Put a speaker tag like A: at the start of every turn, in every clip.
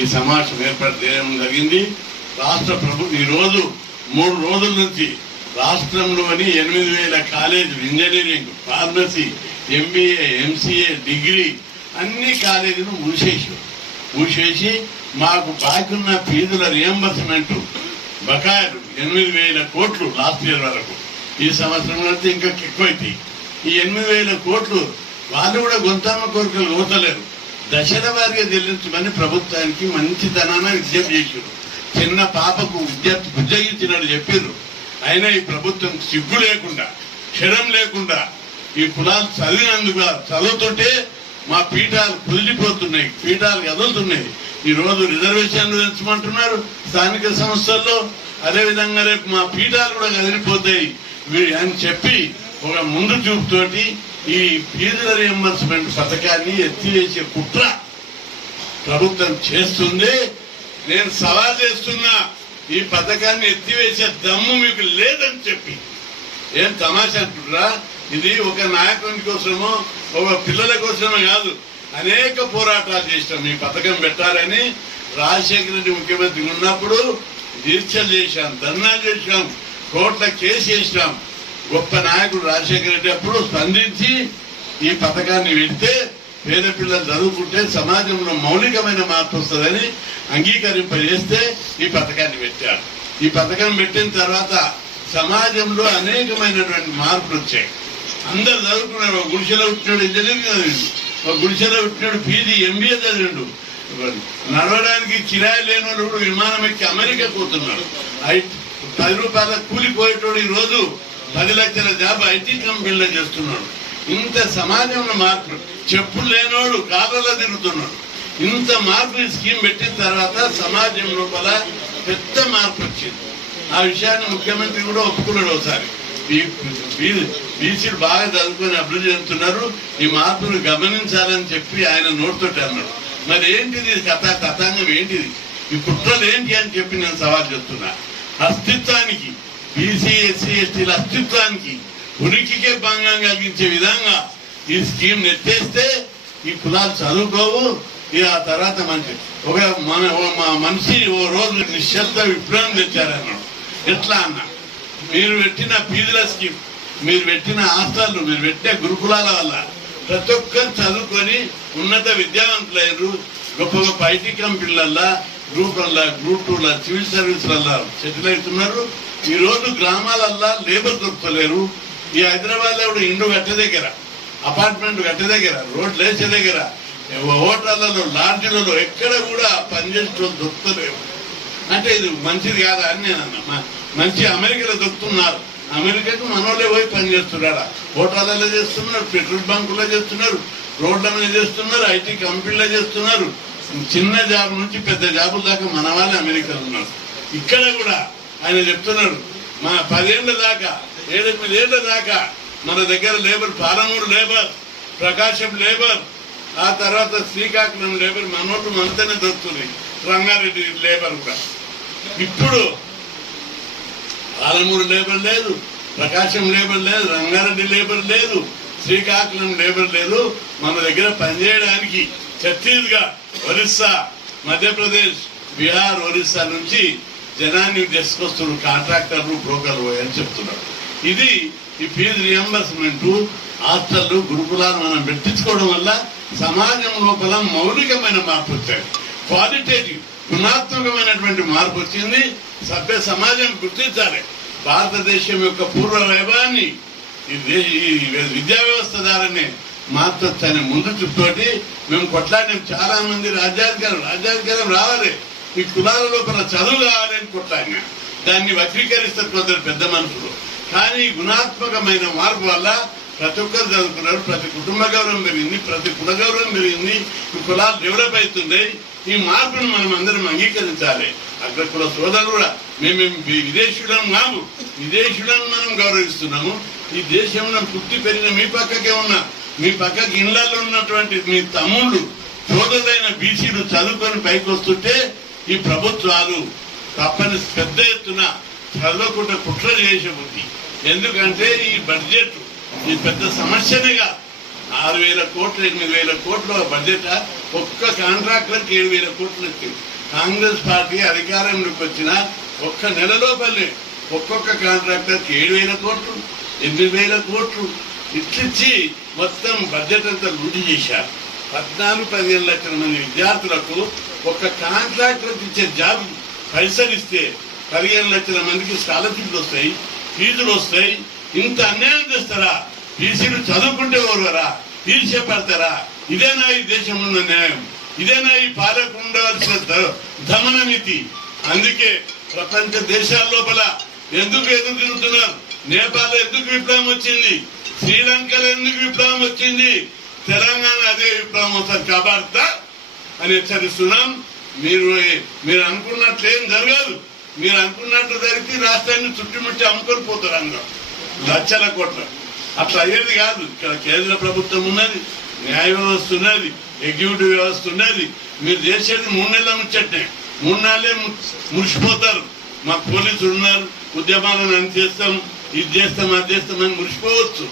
A: ఈ సమావేశం ఏర్పాటు చేయడం జరిగింది. రాష్ట్ర ప్రభుత్వం ఈ రోజు మూడు రోజుల నుంచి రాష్ట్రంలోని ఎనిమిది వేల కాలేజీలు engineering pharmacy MBA MCA degree అన్ని కాలేజీలు మూసేసి మూసేసి మాకు బాకున్న ఫీజుల రియంబర్స్మెంట్ బకాయిలు ఎనిమిది వేల కోట్లు లాస్ట్ ఇయర్ వరకు. ఈ సంవత్సరం అయితే ఇంకా ఎక్కువైతాయి. ఈ ఎనిమిది వేల కోట్లు వాళ్ళు కూడా గొంతమ్మ కోరికలు ఊతలేరు దశల వారిగా చెల్లించమని ప్రభుత్వానికి మంచితనాన విజ్ఞప్తి చేశారు. చిన్న పాపకు విద్యార్థి ఉద్యోగించినట్టు చెప్పారు. అయినా ఈ ప్రభుత్వం సిగ్గు లేకుండా క్షణం లేకుండా ఈ కులాలు చదివినందుకు చదువుతుంటే మా పీఠాలు కుదిలిపోతున్నాయి పీఠాలు కదులుతున్నాయి. ఈ రోజు రిజర్వేషన్లు పెంచమంటున్నారు స్థానిక సంస్థల్లో. అదేవిధంగా రేపు మా పీఠాలు కూడా కదిలిపోతాయి. అని చెప్పి ఒక ముందు చూపుతోటి ఈ ఫీజుల రియంబర్స్మెంట్ పథకాన్ని ఎత్తివేసే కుట్ర ప్రభుత్వం చేస్తుంది. నేను సవాల్ చేస్తున్నా ఈ పథకాన్ని ఎత్తివేసే దమ్ము మీకు లేదని చెప్పి. ఏం తమాషా అంటున్నారా ఇది ఒక నాయకుని కోసమో ఒక పిల్లల కోసమో కాదు. అనేక పోరాటాలు చేసినాం. ఈ పథకం పెట్టాలని రాజశేఖర రెడ్డి ముఖ్యమంత్రి ఉన్నప్పుడు దీక్షలు చేశాం ధర్నాలు చేశాం కోట్ల కేసు చేసినాం గొప్ప నాయకుడు రాజశేఖర రెడ్డి అప్పుడు స్పందించి ఈ పథకాన్ని పెడితే పేద పిల్లలు చదువుకుంటే సమాజంలో మౌలికమైన మార్పు వస్తుందని అంగీకరింపజేస్తే ఈ పథకాన్ని పెట్టారు. ఈ పథకం పెట్టిన తర్వాత సమాజంలో అనేకమైనటువంటి మార్పులు వచ్చాయి. అందరు చదువుకున్నారు. ఒక గుడిసెలో పుట్టినాడు ఇంజనీరింగ్ చదివిండు. ఒక గుడిసెలో పుట్టినాడు పీజీ ఎంబీఏ చదివిండు. నడవడానికి కిరాయి లేని వాళ్ళు కూడా విమానం ఎక్కి అమెరికా పోతున్నాడు పది రూపాయల కూలిపోయేటోడు ఈ రోజు పది లక్షల జాబ్ ఐటీ కంపెనీలో చేస్తున్నాడు. ఇంత సమాజంలో మార్పు చెప్పులు లేనోడు కాళ్ళలో తిరుగుతున్నాడు. ఇంత మార్పు ఈ స్కీమ్ పెట్టిన తర్వాత సమాజం లోపల పెద్ద మార్పు వచ్చింది. ఆ విషయాన్ని ముఖ్యమంత్రి కూడా ఒప్పుకున్నాడు ఒకసారి. బీసీలు బాగా చదువుకొని అభివృద్ధి చెందుతున్నారు. ఈ మార్పును గమనించాలని చెప్పి ఆయన నోటితోటి అన్నాడు. మరి ఏంటిది కథ కథాంగం ఏంటిది? ఈ కుట్రలు ఏంటి అని చెప్పి నేను సవాల్ చేస్తున్నా. అస్తిత్వానికి బీసీ ఎస్సీ ఎస్టీల అస్తిత్వానికి ఉనికికే భంగం కలిగించే విధంగా ఈ స్కీమ్ నెట్టేస్తే ఈ కులాలు చదువుకోవు ఇక ఆ తర్వాత మంచి ఒక మన ఓ మా మనిషి ఓ రోజు నిశ్శబ్ద విప్లవం తెచ్చారన్నాడు ఎట్లా అన్నా? మీరు పెట్టిన ఫీజుల స్కీమ్ మీరు పెట్టిన హాస్టళ్ళు మీరు పెట్టే గురుకులాల వల్ల ప్రతి ఒక్కరు చదువుకొని ఉన్నత విద్యావంతులయ్యారు. గొప్ప గొప్ప ఐటీ కంపెనీలల్లో గ్రూప్ వల్ల గ్రూప్ టూల సివిల్ సర్వీస్లల్లో సెటిల్ అవుతున్నారు. ఈ రోజు గ్రామాలల్లా లేబర్ దొరకలేరు ఈ హైదరాబాద్లో కూడా ఇండు గట్ట దగ్గర అపార్ట్మెంట్ గట్ట దగ్గర రోడ్లు వేసే దగ్గర హోటళ్ళలో లాడ్జీలలో ఎక్కడ కూడా పనిచేసిన దొరుకుతలేవు. అంటే ఇది మంచిది కాదా అని నేను అన్నా. మంచి అమెరికాలో దొరుకుతున్నారు. అమెరికాకు మనోళ్ళే పోయి పనిచేస్తున్నారా? హోటళ్ళలో చేస్తున్నారు పెట్రోల్ బంకులో చేస్తున్నారు రోడ్ల మీద చేస్తున్నారు ఐటీ కంపెనీలో చేస్తున్నారు. చిన్న జాబ్ నుంచి పెద్ద జాబుల దాకా మన వాళ్ళే అమెరికాలో ఉన్నారు. ఇక్కడ కూడా ఆయన చెప్తున్నాడు మా పదేళ్ళ దాకా ఏడెనిమిది ఏళ్ళ దాకా మన దగ్గర labour Palamuru labour Prakasam labour ఆ తర్వాత శ్రీకాకుళం లేబర్ మనోళ్ళు మనతోనే దొరుకుతుంది రంగారెడ్డి లేబర్ కూడా. ఇప్పుడు పాలమూరు లేబర్ లేదు ప్రకాశం లేబర్ లేదు రంగారెడ్డి లేబర్ లేదు శ్రీకాకుళం లేబర్ లేదు మన దగ్గర పనిచేయడానికి ఛత్తీస్గఢ్ ఒరిస్సా మధ్యప్రదేశ్ బీహార్ ఒరిస్సా నుంచి జనాన్ని తీసుకొస్తున్నారు కాంట్రాక్టర్లు బ్రోకర్లు అని చెప్తున్నారు. ఇది ఈ ఫీజు రియంబర్స్మెంట్ హాస్టళ్ళు గురుకులాలు మనం పెట్టించుకోవడం వల్ల సమాజం లోపల మౌలికమైన మార్పు వచ్చాయి. క్వాలిటేటివ్ గుణాత్మకమైనటువంటి మార్పు వచ్చింది. సభ్య సమాజం గుర్తించాలి. భారతదేశం యొక్క పూర్వ వైభవాన్ని ఈ ఈ విద్యా వ్యవస్థ ద్వారానే మార్చొచ్చనే ముందు చూపుతోటి మేము కొట్లాడినాం. చాలా మంది రాజ్యాధికారం రాజ్యాధికారం రావాలి. ఈ కులాల లోపల చదువు కావాలని కొట్లాడినా దాన్ని వక్రీకరిస్తారు కొందరు పెద్ద మనుషులు. కానీ గుణాత్మకమైన మార్పు వల్ల ప్రతి ఒక్కరు చదువుకున్నారు ప్రతి కుటుంబ గౌరవం పెరిగింది ప్రతి కుల గౌరవం పెరిగింది ఈ కులాలు డెవలప్ అవుతున్నాయి. ఈ మార్పును మనం అందరం అంగీకరించాలి. అక్కడ కుల సోదరులు కూడా మేము విదేశీయులం కాము. విదేశీయులను మనం గౌరవిస్తున్నాము. ఈ దేశంలో పుట్టి పెరిగిన మీ పక్కకే ఉన్న మీ పక్కకి ఇళ్ళలో ఉన్నటువంటి మీ తమ్ముళ్ళు సోదరులైన బీసీలు చదువుకొని పైకి వస్తుంటే ఈ ప్రభుత్వాలు తప్పని పెద్ద ఎత్తున చదవకుండా కుట్ర చేసే ఎందుకంటే ఈ బడ్జెట్ ఈ పెద్ద సమస్యనేగా ఆరు వేల కోట్లు ఎనిమిది వేల కోట్ల బడ్జెట్ ఒక్క కాంట్రాక్టర్కి ఏడు వేల కోట్లు వచ్చింది కాంగ్రెస్ పార్టీ అధికారంలోకి వచ్చిన ఒక్క నెల లోపలే ఒక్కొక్క కాంట్రాక్టర్కి ఏడు వేల కోట్లు ఎనిమిది వేల కోట్లు ఇట్లిచ్చి మొత్తం బడ్జెట్ అంతా లూటి చేశారు. పద్నాలుగు పదిహేను లక్షల మంది విద్యార్థులకు ఒక కాంట్రాక్టర్కి ఇచ్చే జాబ్ పైసలు ఇస్తే పదిహేను లక్షల మందికి స్కాలర్షిప్లు వస్తాయి ఫీజులు వస్తాయి. ఇంత అన్యాయం చేస్తారా? బీసీలు చదువుకుంటే ఓర్వరా? తీర్చే పడతారా ఇదేనా ఈ దేశంలో ఉన్న న్యాయం ఇదేనా ఈ పాలకు ఉండవలసిన దమన నీతి. అందుకే ప్రపంచ దేశాల లోపల ఎందుకు ఎదుర్కొంటున్నారు తిరుగుతున్నారు? నేపాల్ ఎందుకు విప్లవం వచ్చింది? శ్రీలంకలో ఎందుకు విప్లవం వచ్చింది? తెలంగాణ అదే విప్లవం వస్తుంది కాబట్టి అని హెచ్చరిస్తున్నాం. మీరు మీరు ఏం జరగదు. మీరు అనుకున్నట్లు జరిగితే రాష్ట్రాన్ని చుట్టుముట్టి అమ్ముకొని పోతారు అందరం. లక్షల కోట్ల. అట్లా అయ్యేది కాదు. ఇక్కడ కేంద్ర ప్రభుత్వం ఉన్నది న్యాయ వ్యవస్థ ఉన్నది ఎగ్జిక్యూటివ్ వ్యవస్థ ఉన్నది. మీరు చేసేది మూడు నెలల ముచ్చట్నే. మూడు నెలలే మురిసిపోతారు. మా పోలీసులు ఉన్నారు ఉద్యమాలను అని చేస్తాం ఇది చేస్తాం అది చేస్తాం అని మురిసిపోవచ్చు.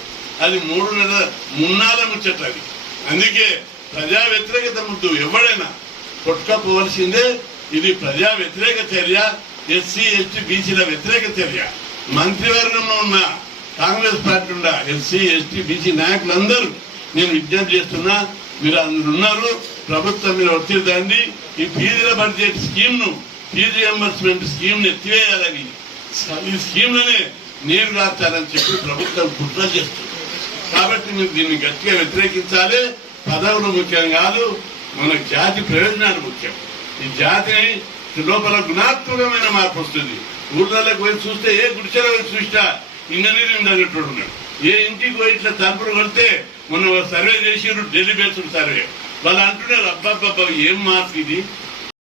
A: అది మూడు నెలల మున్నాల ముచ్చట అది. అందుకే ప్రజా వ్యతిరేకత ముద్దు ఎవడైనా కొట్టుకపోవలసిందే ఇది ప్రజా వ్యతిరేక చర్య ఎస్సీ ఎస్టీ బీసీల వ్యతిరేక చర్య. మంత్రివర్గంలో ఉన్న కాంగ్రెస్ పార్టీ ఉన్న ఎస్సీ ఎస్టీ బీసీ నాయకులందరూ నేను విజ్ఞప్తి చేస్తున్నా మీరు అందరు ఉన్నారు. ప్రభుత్వం మీరు వచ్చిందండి ఈ ఫీజుల బడ్జెట్ స్కీమ్ను ఫీజు రియంబర్స్మెంట్ స్కీమ్ ఎత్తివేయాలని. ఈ స్కీమ్లోనే నీరు రాచాలని చెప్పి ప్రభుత్వం కుట్ర చేస్తుంది. కాబట్టి మీరు దీన్ని గట్టిగా వ్యతిరేకించాలి. పదవులు ముఖ్యం కాదు మన జాతి ప్రయోజనాలు ముఖ్యం. ఈ జాతిని లోపల గుణాత్మకమైన మార్పు వస్తుంది. ఊర్లలోకి పోయి చూస్తే ఏ గుడిచెల పోయి చూసినా ఇంజనీరింగ్ చదివేటోడు ఉన్నాడు. ఏ ఇంటికి పోయి ఇట్లా తలుపులు కొడితే మొన్న సర్వే చేసి ఢిల్లీ బేస్డ్ సర్వే. వాళ్ళు అంటున్నారు అబ్బాబ్బా ఏం మార్పు ఇది?